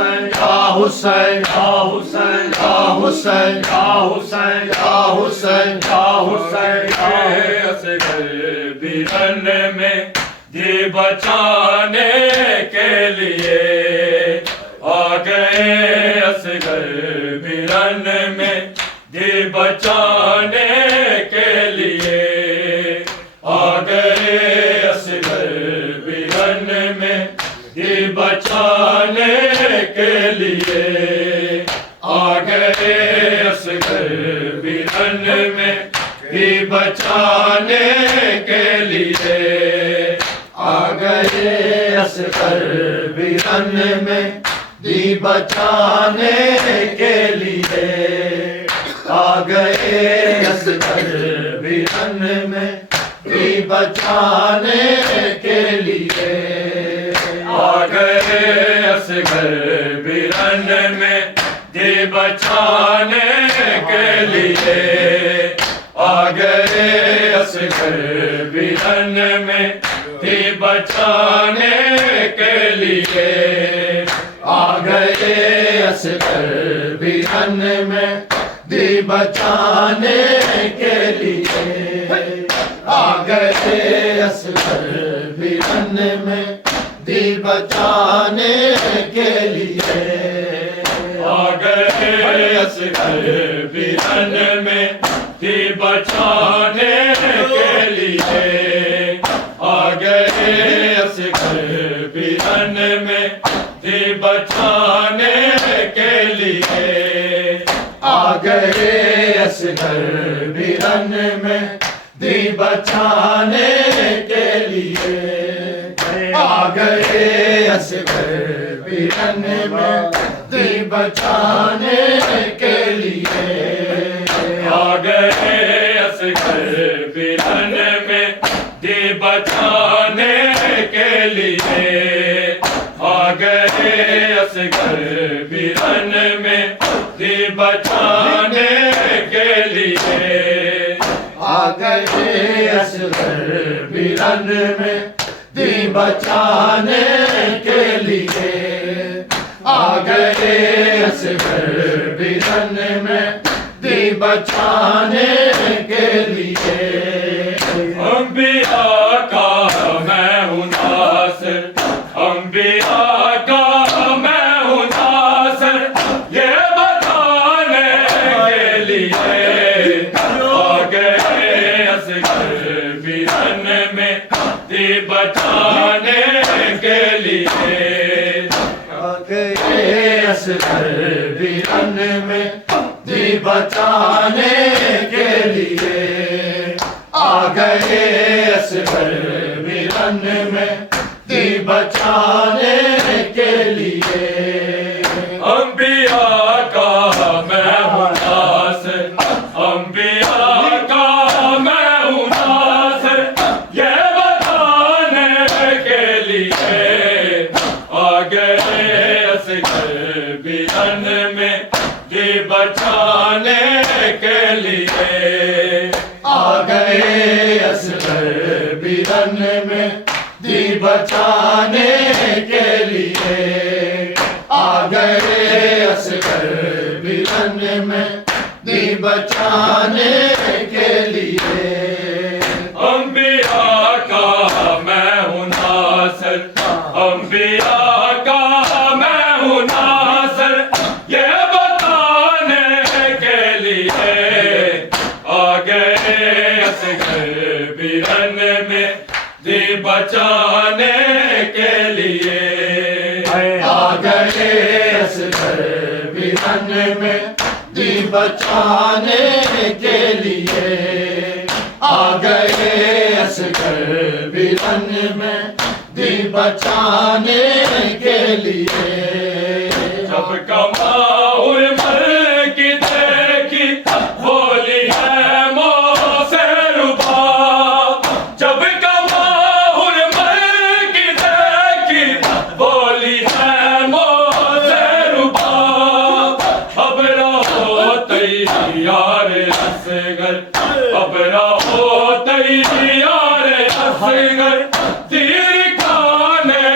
حسین یا حسین یا حسین یا حسین یا حسین یا حسین اصغر برن میں جی بچانے کے لیے آ گئے اصغر برن میں جی بچانے کے لیے آ گئے اصغر برن میں جی بچانے کے لیے آ گئے اصغر برن میں جی بچانے کے لیے آ گئے اصغر برن میں جی بچانے کے لیے آ گئے اصغر برن میں جی بچانے کے لیے آ گئے اصغر برن میں جی بچانے کے لیے آ گئے اصغر برن میں جی بچانے کے لیے آ گئے اصغر برن میں جی بچانے کے لیے آ گئے اصغر برن میں جی بچانے کے لیے آ گئے اصغر برن میں جی بچانے کے لیے آ گئے اصغر برن میں جی بچانے کے لیے آ گئے اصغر برن میں جی بچانے کے لیے آ گئے اصغر برن میں جی بچانے کے لیے آ گئے اصغر برن میں جی بچانے کے لیے آ گئے اصغر برن میں جی بچانے کے لیے آ گئے اصغر برن میں جی بچانے کے لیے آ گئے اصغر برن میں جی بچانے کے لیے انبیاء کا میں ہوں ناصر انبیاء کا میں ہوں ناصر یہ بتانے کے لیے آ گئے اصغر برن میں جی بچانے کے لیے آ گئے اصغر برن میں جی بچانے کے لیے آ گئے اصغر برن میں جی بچانے کے لیے انبیاء کا میں ہوں ناصر انبیاء کا میں ہوں ناصر یہ بتانے کے لیے آ گئے اصغر برن میں جی بچانے کے لیے آ گئے اصغر برن میں جی بچانے کے لیے آ گئے اصغر برن میں جی بچانے کے لیے انبیاء کا میں ہوں ناصر انبیاء کا میں ہوں ناصر یہ بتانے کے لیے آ گئے اصغر برن میں جی بچانے کے لیے آ گئے اصغر برن میں جی بچانے کے لیے آ گئے اصغر برن میں جی بچانے کے لیے جب کماؤ مر کی دیکھی بولی ہے مو سے ربا جب کماؤ مر کی دیکھی بولی ہے مو سے ربا اب رہو تیار اصغر اب رہو تیار اصغر تیر کھانے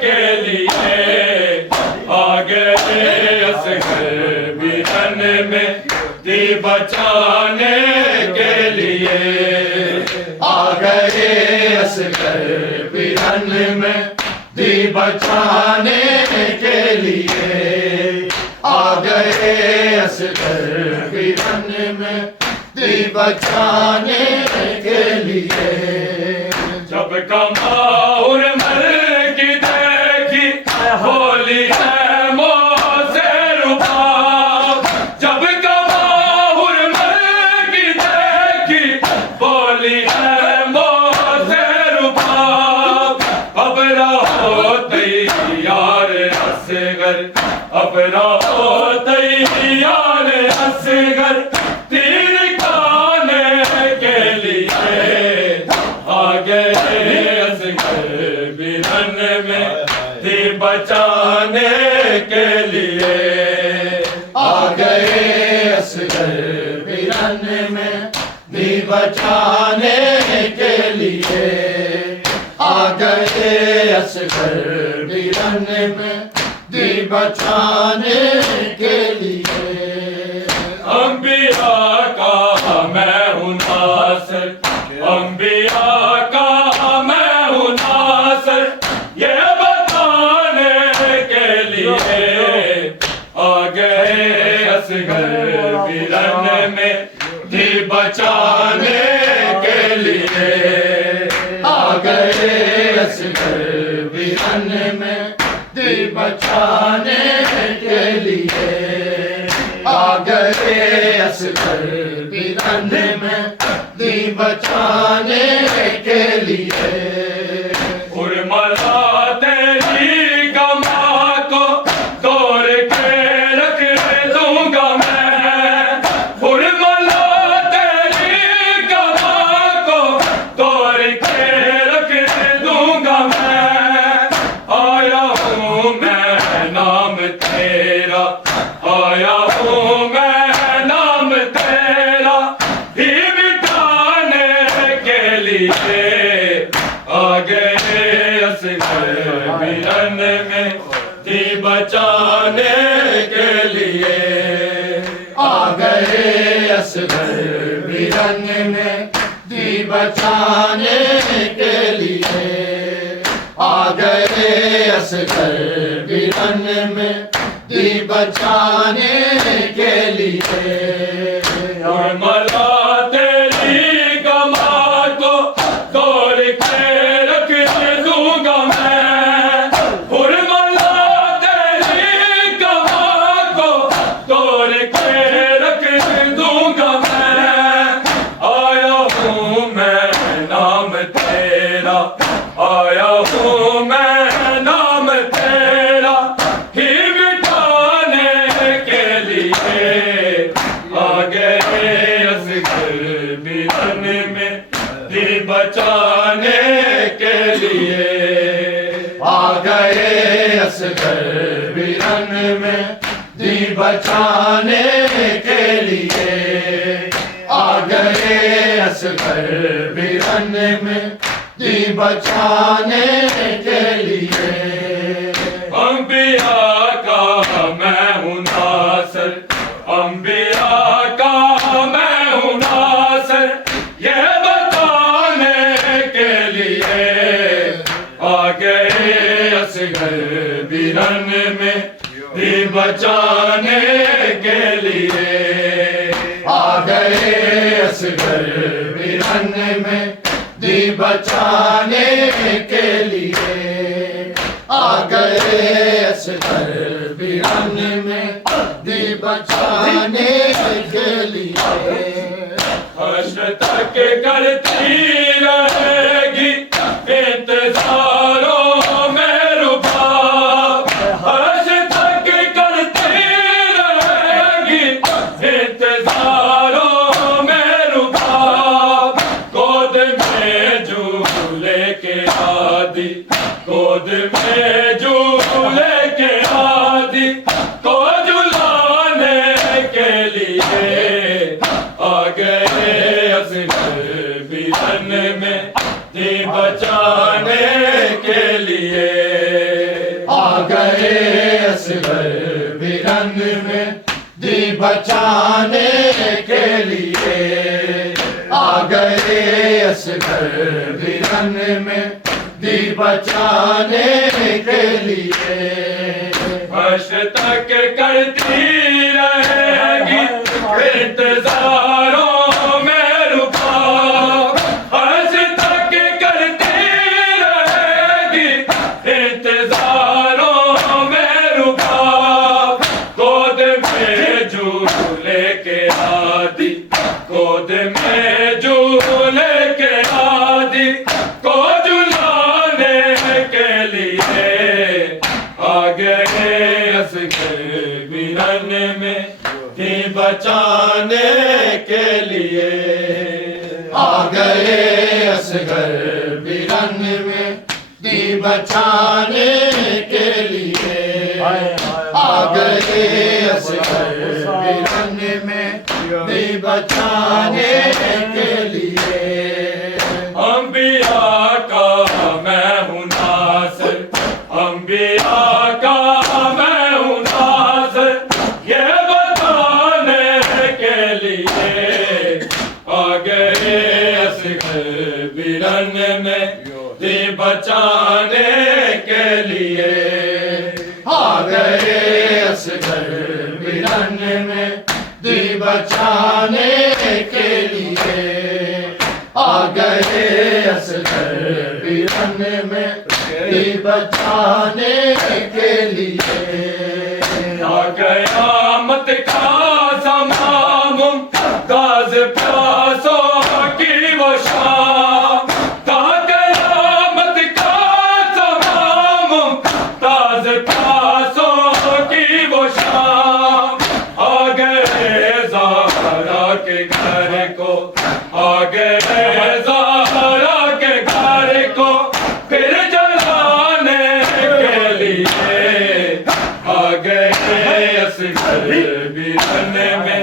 کے لیے آ گئے اصغر بیرن میں دی بچانے کے لیے آ گئے اصغر بیرن میں دی بچانے کے لیے آ گئے اصغر بیرن میں دی بچانے کے لیے جب کماؤر مر کی دیکھی بولی ہے موسے رباب جب کماؤر مر کی دیکھی بولی ہے موسے رباب اب رہو تیار اصغر اب رہو تیار اصغر تیر کھانے کے لیے آ گئے اصغر بیرن میں دی بچانے کے لیے آ گئے اصغر بیرن میں دی بچانے کے لیے آ گئے اصغر بیرن میں دی بچانے کے لیے انبیاء کا میں ہوں ناصر انبیاء کا میں ہوں ناصر یہ بتانے کے لیے آ گئے اصغر بیرن میں دی بچانے کے لیے آ گئے اصغر بیرن میں دی بچانے کے لیے آ گئے اصغر بیرن میں دی بچانے کے لیے ارملا تیری گما کو توڑ کے رکھ دوں گا میں ارملا تیری گما کو توڑ کے رکھ دوں گا میں آیا ہوں میں نام تیرا آیا ہوں میں نام تیرا ہی مٹانے کے لیے آ گئے اصغر بیرن میں دی بچانے کے لیے آ گئے اصغر بیرن میں دی بچانے کے لیے آ گئے اصغر بیرن میں دی بچانے کے لیے ارملا تیری گما کو توڑ کے رکھ دوں گا میں ارملا تیری گما کو توڑ کے رکھ دوں گا میں آیا ہوں میں نام تیرا آیا ہوں میں نام تیرا ہی مٹانے کے لیے آ گئے اصغر بیرن میں دی بچانے کے لیے آ گئے اصغر بیرن میں دی بچانے کے لیے آ گئے اصغر بیرن میں دی بچانے کے لیے انبیاء کا میں ہوں ناصر انبیاء کا میں ہوں ناصر یہ بتانے کے لیے آ گئے اصغر بیرن میں دی بچانے کے لیے آ گئے اصغر بیرن میں دی بچانے کے لیے آ گئے اصغر بیرن میں دی بچانے کے لیے حشر تک کرتی رہے گی انتظاروں میں رباب حشر تک کرتی رہے گی انتظاروں میں رباب گود میں جھولے کے عادی گود میں جھولے کے عادی کو جھلانے کے لیے آ گئے اصغر بیرن میں اصغر برن میں دی بچانے کے لیے آ گئے اصغر برن میں دی بچانے کے لیے حشر تک کرتی رہے گی انتظاروں میں رکا حشر تک کرتی رہے گی انتظاروں میں رکا گود میں جھولے کے عادی گود میں جھولے کے عادی کو جھلانے کے لیے آ گئے اصغر برن میں دی بچانے کے لیے آ گئے اصغر برن میں دی بچانے کے لیے آ گئے اصغر برن میں دی بچانے کے لیے انبیاء کا میں ہوں ناصر انبیاء کا میں ہوں ناصر یہ بتانے کے لیے آ گئے اصغر برن میں دی بچانے کے لیے آ گئے اصغر برن میں دی بچانے کے لیے آ گئے اصغر برن میں دی بچانے کے لیے آ قیامت کا زمان ممتاز پیاسوں کی وہ شام تا قیامت کا زمان ممتاز پیاسوں کی وہ شام آ گئے زہرا کے گھر کو آ گئے زہرا کے گھر کو پھر جلانے کے لیے آ گئے اصغر برن میں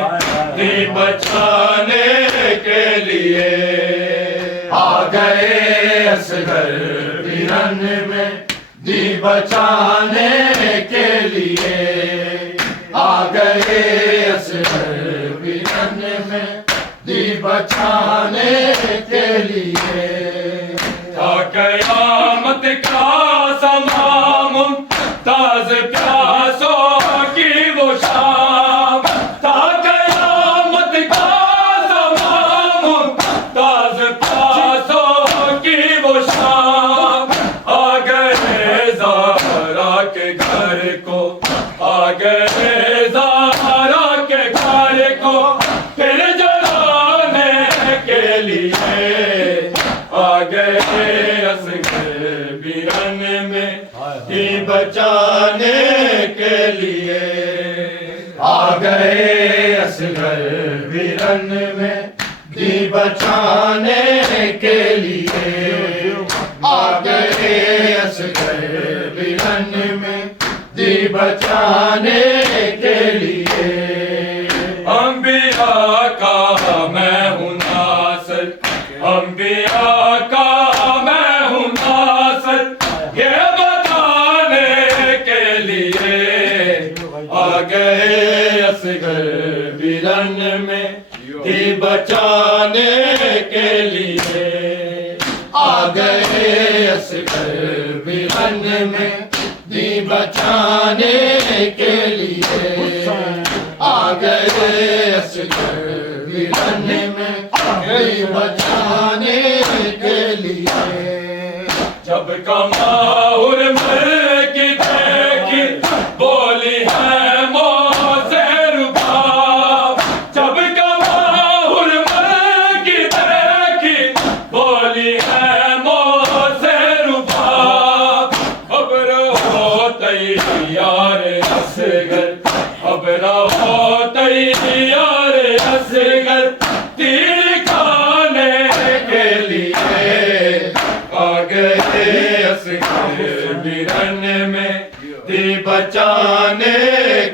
دی بچانے کے لیے آ گئے اصغر برن میں دی بچانے کے لیے آ گئے اصغر برن میں دی بچانے کے لیے تا قیامت کا زمان ممتاز پیاسوں کی وہ شام تا قیامت کا زمان ممتاز پیاسوں کی وہ شام آ گئے زہرا کے گھر کو آ گئے زہرا کے گھر کو پھر جلانے کے لیے آ گئے اصغر برن میں دی بچانے کے لیے آ گئے اصغر برن میں دی بچانے کے لیے آ گئے اصغر برن میں دی بچانے کے لیے انبیاء کا میں ہوں ناصر انبیاء کا میں ہوں ناصر یہ بتانے کے لیے آ گئے اصغر برن میں دی بچانے کے لیے آ گئے اصغر برن میں دی بچانے کے لیے آ گئے اصغر برن میں دی بچانے کے لیے جب کماؤر مر کی دیکھی بولی ہے موزے ربا جب کماؤر مر کی دیکھی بولی ہے موزے ربا اب رہو تیار اصغر اب رہو تیار اصغر تیر کھانے کے لیے آ گئے اصغر برن میں دی بچانے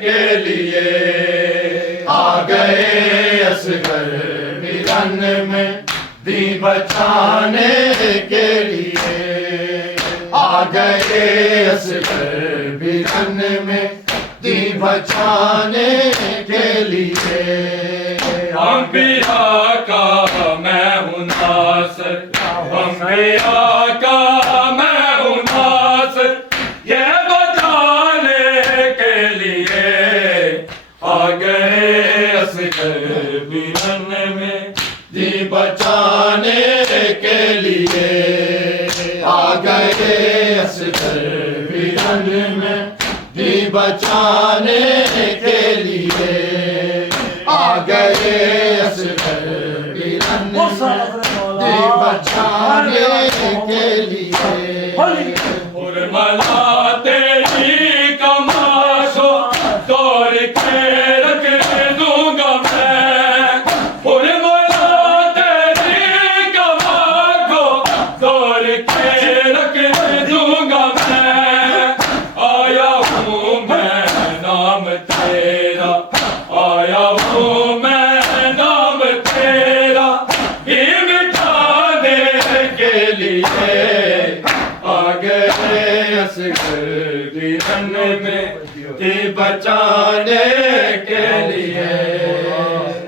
کے لیے آ گئے اصغر برن میں دی بچانے کے لیے آ گئے اصغر برن میں بچانے کے لیے انبیاء کا میں ہوں ناصر انبیاء کا میں ہوں ناصر یہ بچانے کے لیے آ گئے اصغر بیرن میں دی بچانے کے لیے آ گئے اصغر بیرن میں دی بچانے کے لیے آ گئے اصغر بیرن میں دی بچانے کے لیے اور ملا تیری کماشو توڑ کے رکھ دوں گا میں اور ملا تیری کماشو توڑ کے رکھ دوں گا میں آیا ہوں میں نام تیرا آیا ہوں میں نام تیرا یہ مٹانے کے لیے آ گئے اصغر بیرن میں دی بچانے کے لیے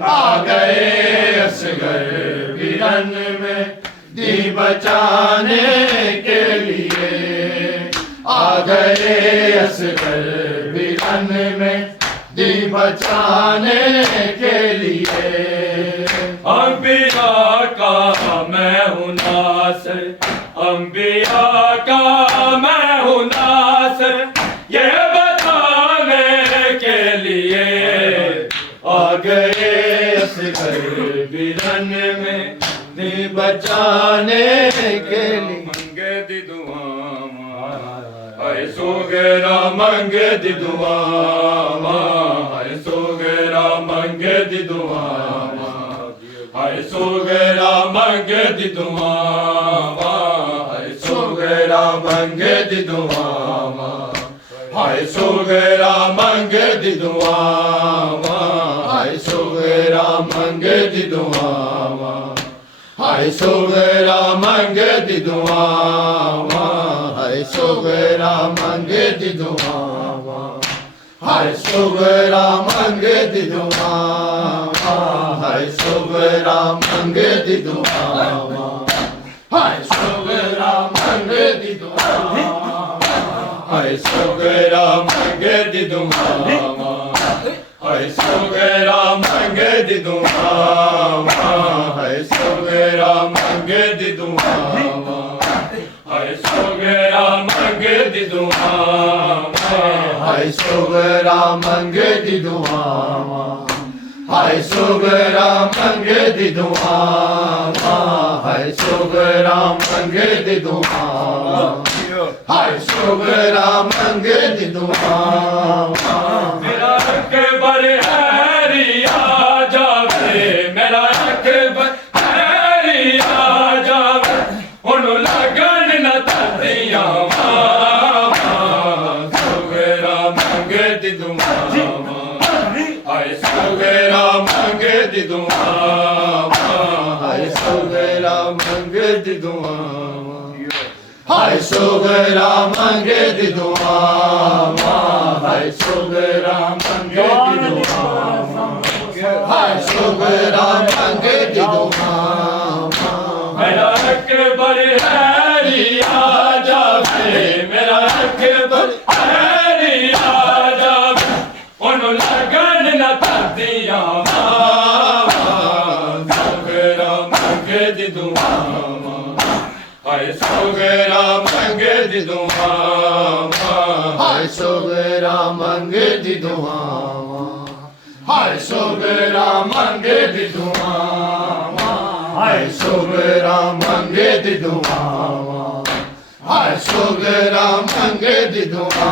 آ گئے اصغر بیرن میں دی بچانے کے لیے آ گئے اصغر بیرن میں دی بچانے کے لیے انبیاء کا میں ہوں ناصر انبیاء کا میں ہوں ناصر یہ بتانے کے لیے آ گئے اصغر بیرن میں دی بچانے کے لیے منگے دی دعا اے سوگرا منگے دی دعا اے سوگرا منگے دی دعا اے سوگرا منگے دی دعا اے سوگرا منگے دی دعا اے سوگرا منگے دی دعا اے سوگرا منگے دی دعا اے سوگرا منگے دی دعا اے سوگرا منگے دی دعا اے سوگرا منگے دی دعا اے سوگرا منگے دی دعا اے سوگرا منگے دی دعا اے سوگرا منگے دی دعا اے سوگرا منگے دی دعا اے سوگرا منگے دی دعا اے سوگرا منگے دی دعا اے سوگرا منگے دی دعا اے سوگرا منگے دی دعا اے سوگرا منگے دی دعا اے سوگرا منگے دی دعا میرا اکبر ہیری آ جاوے میرا اکبر ہیری آ جاوے انہوں لگن نہ تردیاں سوگرا منگے دی دعا اے سوگرا منگے دی دعا اے سوگرا منگے دی دعا اے سوگرا منگے دی دعا اے سوگرا منگے دی دعا اے سوگرا منگے دی دعا میرا اکبر ہیری آ جاوے میرا اکبر ہیری آ جاوے انہوں لگن نہ تردیاں سوگرا منگے دی دعا اے سوگرا منگے دی دعا اے سوگرا منگے دی دعا اے سوگرا منگے دی دعا اے سوگرا منگے دی دعا اے سوگرا منگے دی دعا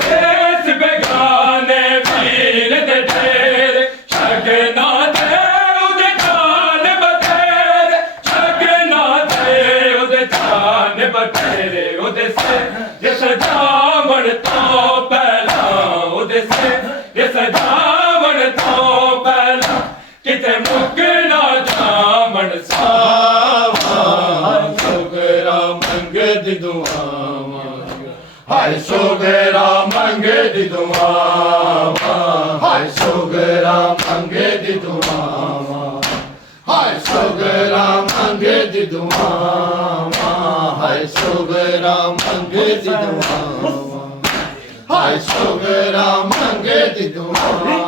دیس بگانے ویر دے تیرے شگنا دے اودے جان بتیرے شگنا دے اودے جان بتیرے اودے سے یہ سجاون تو پہلا اودے سے یہ سجاون تو پہلا کتے مکنا جامن ساوا سوگرا منگے دی دعا ਹਾਏ ਸੋਗਰਾ ਮੰਗੇ ਦੀ ਦੁਆਵਾਂ ਹਾਏ ਸੋਗਰਾ ਮੰਗੇ ਦੀ ਦੁਆਵਾਂ ਹਾਏ ਸੋਗਰਾ ਮੰਗੇ ਦੀ ਦੁਆਵਾਂ ਹਾਏ ਸੋਗਰਾ ਮੰਗੇ ਦੀ ਦੁਆਵਾਂ ਹਾਏ ਸੋਗਰਾ ਮੰਗੇ ਦੀ ਦੁਆਵਾਂ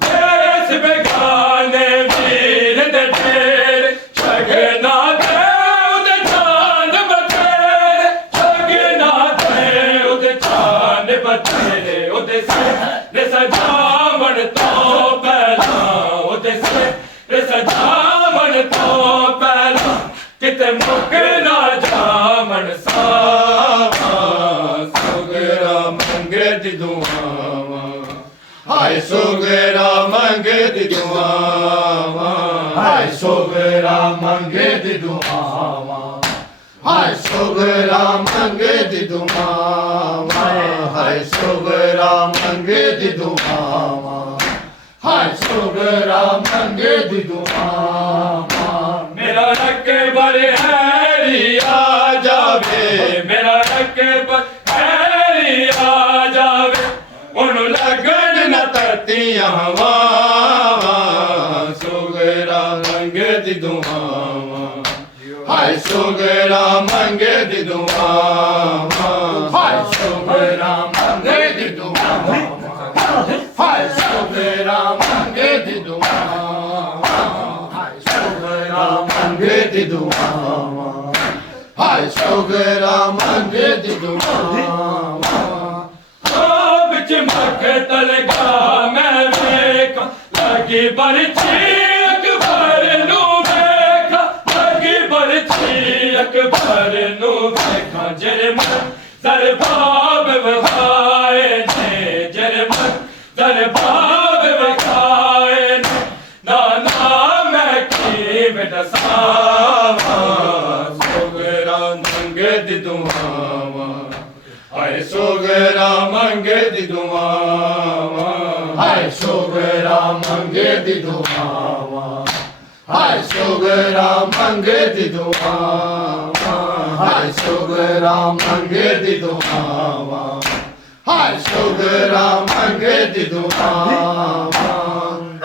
ਦੇਸ ਬੇਗਾਨੇ ਵੀਰ ਦੇ ਢੇਰ ਸ਼ਗਨਾ ਦੇ ਉਹਦੇ ਚਾਂਦ ਬਤੇਰੇ ਸ਼ਗਨਾ ਦੇ ਉਹਦੇ ਚਾਂਦ ਬਤੇਰੇ ਉਹਦੇ ਸਿਰ ਸਜਾਵਣ ਤੋਂ ਪਹਿਲਾਂ ਉਹਦੇ ਸਿਰ ਸਜਾਵਣ ਤੋਂ ਪਹਿਲਾਂ ਕਿਤੇ ਮੁੱਕ ਨਾ ਜਾਵਣ ਸਾਵਾ ਸੋਗਰਾ ਮੰਗੇ ਦੀ ਦੁਆਵਾਂ ਹਾਏ ਸੋਗਰਾ ਮੰਗੇ ਦੀ ਦੁਆਵਾਂ ਹਾਏ ਸੋਗਰਾ ਮੰਗੇ ਦੀ ਦੁਆਵਾਂ ਹਾਏ ਸੋਗਰਾ ਮੰਗੇ ਦੀ ਦੁਆਵਾਂ ਹਾਏ ਸੋਗਰਾ ਮੰਗੇ ਦੀ ਦੁਆਵਾਂ ਹਾਏ ਸੋਗਰਾ ਮੰਗੇ ਦੀ ਦੁਆਵਾਂ ਮੇਰਾ ਅਕਬਰ ਹੈਰੀ ਆ ਜਾਵੇ ਮੇਰਾ ਅਕਬਰ ਹੈਰੀ ਆ ਜਾਵੇ ਉਹਨੂੰ ਲੱਗਣ ਨਾ ਧਰਤੀਆਂ ਹਵਾਵਾਂ ਸੋਗਰਾ ਮੰਗੇ ਦੀ ਦੁਆਵਾਂ ਹਾਏ ਸੋਗਰਾ ਮੰਗੇ ਦੀ ਦੁਆਵਾਂ ਹਾਏ ਸੋਗਰਾ ਮੰਗੇ ਦੀ ਦੁਆਵਾਂ ਹਾਏ ਸੋਗਰਾ ਮੰਗੇ ਦੀ ਦੁਆਵਾਂ ਹਾਏ ਸੋਗਰਾ ਮੰਗੇ ਦੀ ਦੁਆਵਾਂ ਹਾਏ ਸੋਗਰਾ ਮੰਗੇ ਦੀ ਦੁਆਵਾਂ ਵਿੱਚ ਮਖਤਲ ਗਾ ਮੈਂ ਵੇਖਾਂ ਲੱਗੀ ਬਰਛੀ ਅਕਬਰ ਨੂੰ ਵੇਖਾਂ ਲੱਗੀ ਬਰਛੀ ਅਕਬਰ ਨੂੰ ਵੇਖਾਂ ਜਰਮਨ ਸਰਬਾਬ ਵਖਾਏ ਨੇ ਜਰਮਨ ਸਰਬਾਬ ਵਖਾਏ ਨੇ ਨਾ ਮੈਂ ਕਿਵੇਂ ਦੱਸਾਂ ਸੋਗਰਾ ਮੰਗੇ ਦੀ ਦੁਆਵਾਂ ਹਾਏ ਸੋਗਰਾ ਮੰਗੇ ਦੀ ਦੁਆਵਾਂ ਹਾਏ ਸੋਗਰਾ ਮੰਗੇ ਦੀ ਦੁਆਵਾਂ ਹਾਏ ਸੋਗਰਾ ਮੰਗੇ ਦੀ ਦੁਆਵਾਂ ਹਾਏ ਸੋਗਰਾ ਮੰਗੇ ਦੀ ਦੁਆਵਾਂ ਹਾਏ ਸੋਗਰਾ ਮੰਗੇ ਦੀ ਦੁਆਵਾਂ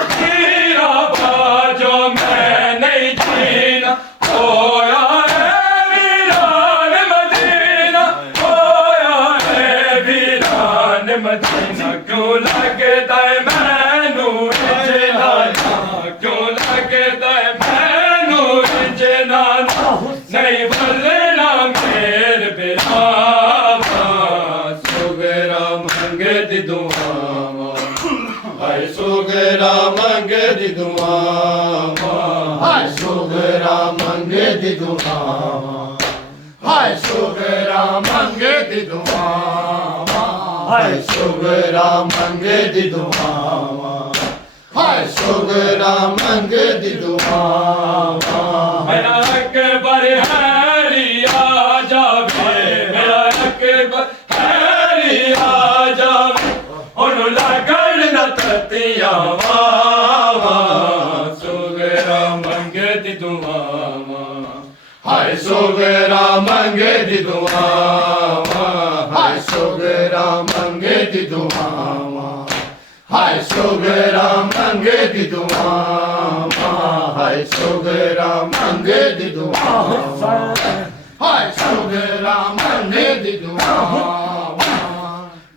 ਤੇਰਾ ਬਾਜੋ ਮੈਂ ਨਹੀਂ ਜੀਣਾ ਹੋਇਆ ਹੈ ਵੀਰਾਨ ਮਦੀਨਾ ਹੋਇਆ ਹੈ ਵੀਰਾਨ ਮਦੀਨਾ ਕਿਉਂ ਲੱਗਦਾ ਏ ਮੈਨੂੰ ਇੰਜਨਾ ਕਿਉਂ ਲੱਗਦਾ ਏ ਮੈਨੂੰ ਇੰਜਨਾ ਨਹੀਂ ਬੋਲਣਾ ਮੇਰ ਬਿਰਾਵਾ ਸੋਗਰਾ ਮੰਗੇ ਦੀ ਦੁਆਵਾਂ ਹਾਏ ਸੋਗਰਾ ਮੰਗੇ ਦੀ ਦੁਆਵਾਂ ਹਾਏ ਸੋਗਰਾ ਮੰਗੇ ਦੀ ਦੁਆਵਾਂ ਹਾਏ ਸੋਗਰਾ ਮੰਗੇ ਦੀ ਦੁਆਵਾਂ ਹਾਏ ਸੋਗਰਾ ਮੰਗੇ ਦੀ ਦੁਆਵਾਂ ਹਾਏ ਸੋਗਰਾ ਮੰਗੇ ਦੀ ਦੁਆਵਾਂ ਮੇਰਾ ਅਕਬਰ ਹੈਰੀ ਆ ਜਾਵੇ ਮੇਰਾ ਅਕਬਰ ਹੈਰੀ ਆ ਜਾਵੇ ਉਹਨੂੰ ਲੱਗਣ ਨਾ ਧਰਤੀਆਂ ਵਾਵਾ ਸੋਗਰਾ ਮੰਗੇ ਦੀ ਦੁਆਵਾਂ ਹਾਏ ਸੋਗਰਾ ਮੰਗੇ ਦੀ ਦੁਆਵਾਂ ਹਾਏ ਸੋਗਰਾ ਮੰਗੇ ਦੀ ਦੁਆਵਾਂ ਹਾਏ ਸੋਗਰਾ ਮੰਗੇ ਦੀ ਦੁਆਵਾਂ ਹਾਏ ਸੋਗਰਾ ਮੰਗੇ ਦੀ ਦੁਆਵਾਂ ਹਾਏ ਸੋਗਰਾ ਮੰਗੇ ਦੀ ਦੁਆਵਾਂ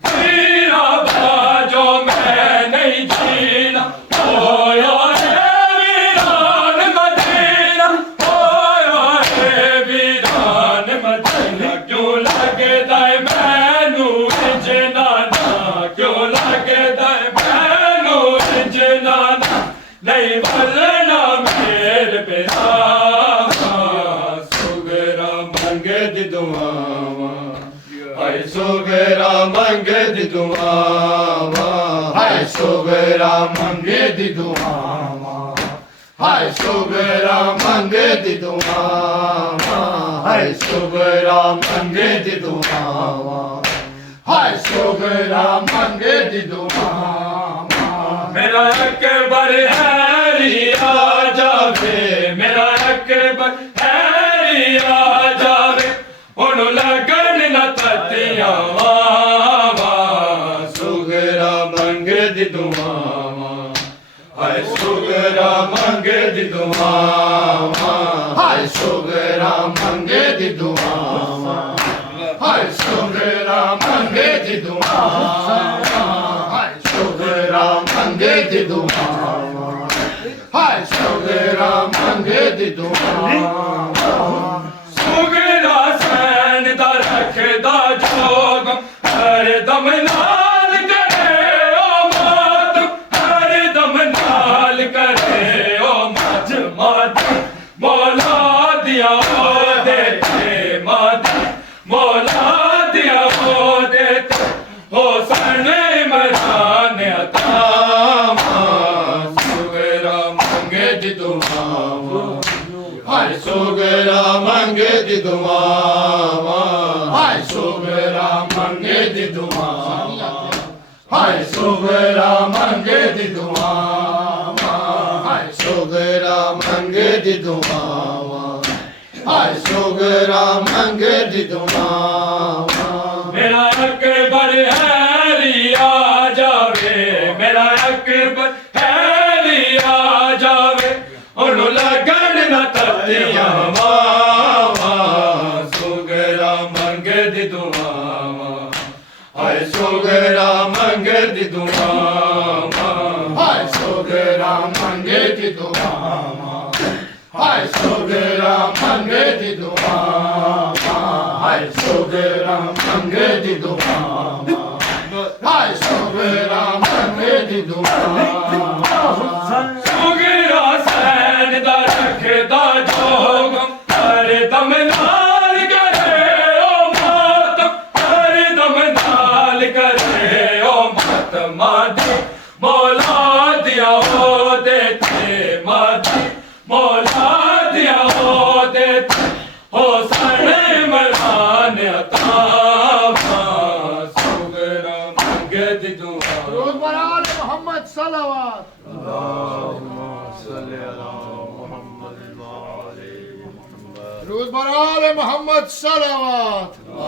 ਤੇਰਾ ਬਾਜੋ ਮੈਂ ਨਹੀਂ ਜੀਣਾ ਹੋਇਆ ਹੈ ਵੀਰਾਨ ਮਦੀਨਾ ਹੋਇਆ ਹੈ ਵੀਰਾਨ ਮਦੀਨਾ ਕਿਉਂ ਲੱਗਦਾ ਏ ਮੈਨੂੰ ਇੰਜਨਾ ਕਿਉਂ ਲੱਗਦਾ ਏ ਮੈਨੂੰ ਇੰਜਨਾ ਨਹੀਂ ਬੋਲਣਾ ਮੇਰ ਪਿਆਵਾ ਸੋਗਰਾ ਮੰਗੇ ਦੀ ਦੁਆਵਾਂ ਹਾਏ ਸੋਗਰਾ ਮੰਗੇ ਦੀ ਦੁਆਵਾਂ ਹਾਏ ਸੋਗਰਾ ਮੰਗੇ ਦੀ ਦੁਆਵਾਂ ਹਾਏ ਸੋਗਰਾ ਮੰਗੇ ਦੀ ਦੁਆਵਾਂ ਹਾਏ ਸੋਗਰਾ ਮੰਗੇ ਦੀ ਦੁਆਵਾਂ ਹਾਏ ਸੋਗਰਾ ਮੰਗੇ ਦੀ ਦੁਆਵਾਂ ਮੇਰਾ ਅਕਬਰ ਹੈਰੀ ਆ ਜਾਵੇ ਮੇਰਾ ਅਕਬਰ ਹੈਰੀ ਆ ਜਾਵੇ ਉਹਨੂੰ ਲੱਗਣ ਨਾ منگے دی دعاواں ہائے سوگرا منگے دی دعاواں ہائے سوگرا منگے دی دعاواں ہائے سوگرا منگے دی دعاواں ہائے سوگرا منگے دی دعاواں سوگرا سین دا رکھدا جوگ ہر دم نال کرے او مات ہر دم نال کرے او مات مات مولا دیا او دیتے مات مولا دیا او دیتے حسین عمران عطا سوگرا منگے دی دعاواں ہائے سوگرا منگے دی دعاواں ہائے سوگرا منگے دی دعاواں ہائے سوگرا منگے دی دعاواں ہائے سوگرا منگے دی دعاواں ہائے سوگرا منگے دی دعاواں میرا اکبر ہیری آ جاوے میرا اکبر ہیری آ جاوے انہوں لگن نہ تتیاں ماواں سوگرا منگے دی دعاواں ہائے سوگرا منگے دی دعاواں ہائے سوگرا منگے دی دعاواں ہائے سوگرا منگے دی دعاواں ہائے سوگرا منگے دی دعاواں ہائے سوگرا منگے دی دعاواں سوگرا سین دا رکھدا جوگ ہر دم نال کرے او مات ہر دم نال کرے او مات مادی مولا دیا او دیتے مادی مولا دیا او دیتے حسین عمران عطا سوگرا منگے دی دعا درود بر آل محمد صلوات درود بر آل محمد صلوات